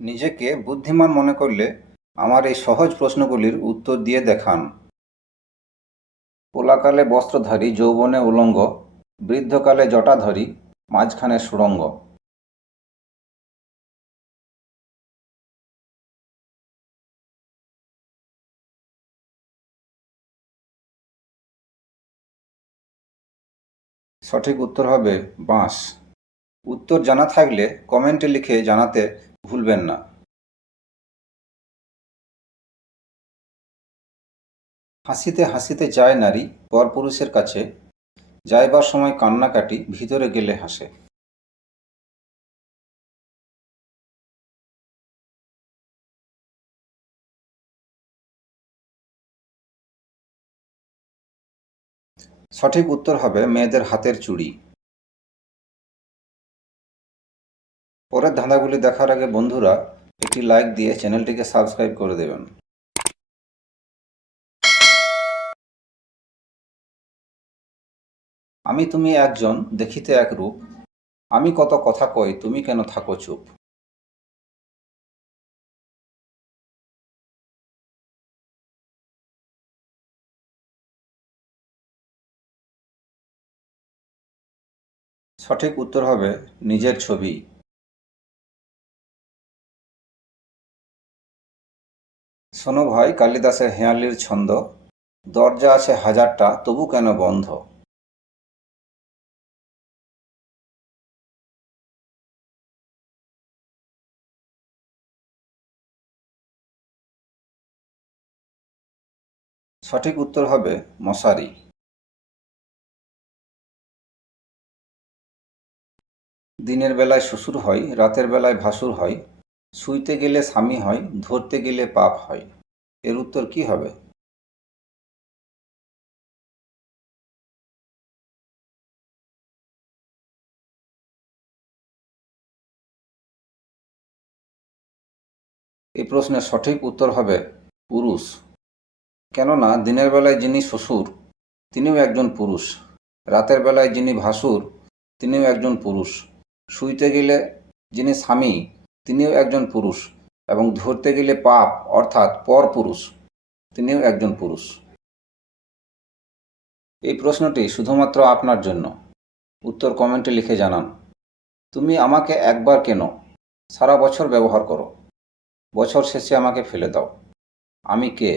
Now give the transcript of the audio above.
নিজেকে বুদ্ধিমান মনে করলে আমার এই সহজ প্রশ্নগুলির উত্তর দিয়ে দেখান। পোলাকালে বস্ত্রধারী, যৌবনে উলঙ্গ, বৃদ্ধকালে জটাধারী, মাঝখানে সুড়ঙ্গ। সঠিক উত্তর হবে বাঁশ। উত্তর জানা থাকলে কমেন্টে লিখে জানাতে ভুলবেন না। হাসিতে হাসিতে যায় নারী পরপুরুষের কাছে, যাইবার সময় কান্নাকাটি, ভিতরে গেলে হাসে। সঠিক উত্তর হবে মেয়েদের হাতের চুড়ি। পরের ধাঁধাগুলি দেখার আগে বন্ধুরা একটি লাইক দিয়ে চ্যানেলটিকে সাবস্ক্রাইব করে দেবেন। আমি তুমি একজন, দেখিতে একরূপ, আমি কত কথা কই, তুমি কেন থাকো চুপ। সঠিক উত্তর হবে নিজের ছবি। শোনো ভাই, কালিদাসের হেঁয়ালির ছন্দ, দরজা আছে হাজারটা তবু কেন বন্ধ। সঠিক উত্তর হবে মশারি। দিনের বেলায় শ্বশুর হয়, রাতের বেলায় ভাসুর হয়, শুইতে গেলে স্বামী হয়, ধরতে গেলে পাপ হয়। এর উত্তর কি হবে? এই প্রশ্নের সঠিক উত্তর হবে পুরুষ। কেননা দিনের বেলায় যিনি শ্বশুর তিনিও একজন পুরুষ, রাতের বেলায় যিনি ভাসুর তিনিও একজন পুরুষ, শুইতে গেলে যিনি স্বামী তিনিও একজন পুরুষ, এবং ধরতে গেলে পাপ অর্থাৎ পর পুরুষ তিনিও একজন পুরুষ। এই প্রশ্নটি শুধুমাত্র আপনার জন্য। উত্তর কমেন্টে লিখে জানান। তুমি আমাকে একবার কেন, সারা বছর ব্যবহার করো, বছর শেষে আমাকে ফেলে দাও। আমি কে?